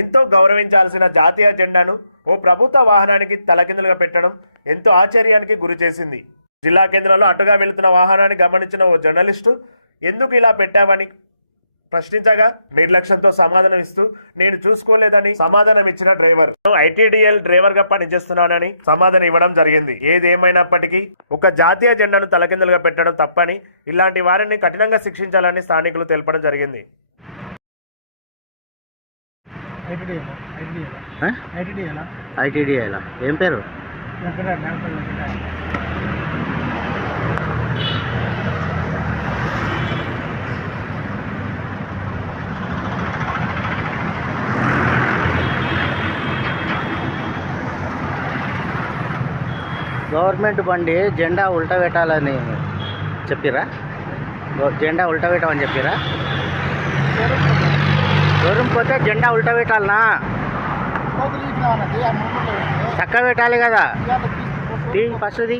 ఎంతో గౌరవించాల్సిన జాతీయ జెండాను ఓ ప్రభుత్వ వాహనానికి తలకిందులుగా పెట్టడం ఎంతో ఆశ్చర్యానికి గురి చేసింది. జిల్లా కేంద్రంలో అటుగా వెళుతున్న వాహనాన్ని గమనించిన ఓ జర్నలిస్టు ఎందుకు ఇలా పెట్టావని ప్రశ్నించగా నిర్లక్ష్యంతో సమాధానం ఇస్తూ నేను చూసుకోలేదని సమాధానం ఇచ్చిన డ్రైవర్ ఐటీడీఎల్ డ్రైవర్ గా పనిచేస్తున్నానని సమాధానం ఇవ్వడం జరిగింది. ఏదేమైనప్పటికీ ఒక జాతీయ జెండాను తలకిందులుగా పెట్టడం తప్పని, ఇలాంటి వారిని కఠినంగా శిక్షించాలని స్థానికులు తెలపడం జరిగింది. ఐటీడీఏలా ఏం పేరు? గవర్నమెంట్ బండి జెండా ఉల్టా పెట్టాలని చెప్పిరా? జెండా ఉల్టా పెట్టమని చెప్పిరా? దూరం పోతే జెండా ఉల్టా పెట్టాలనా? చక్క పెట్టాలి కదా. ఫస్ట్ది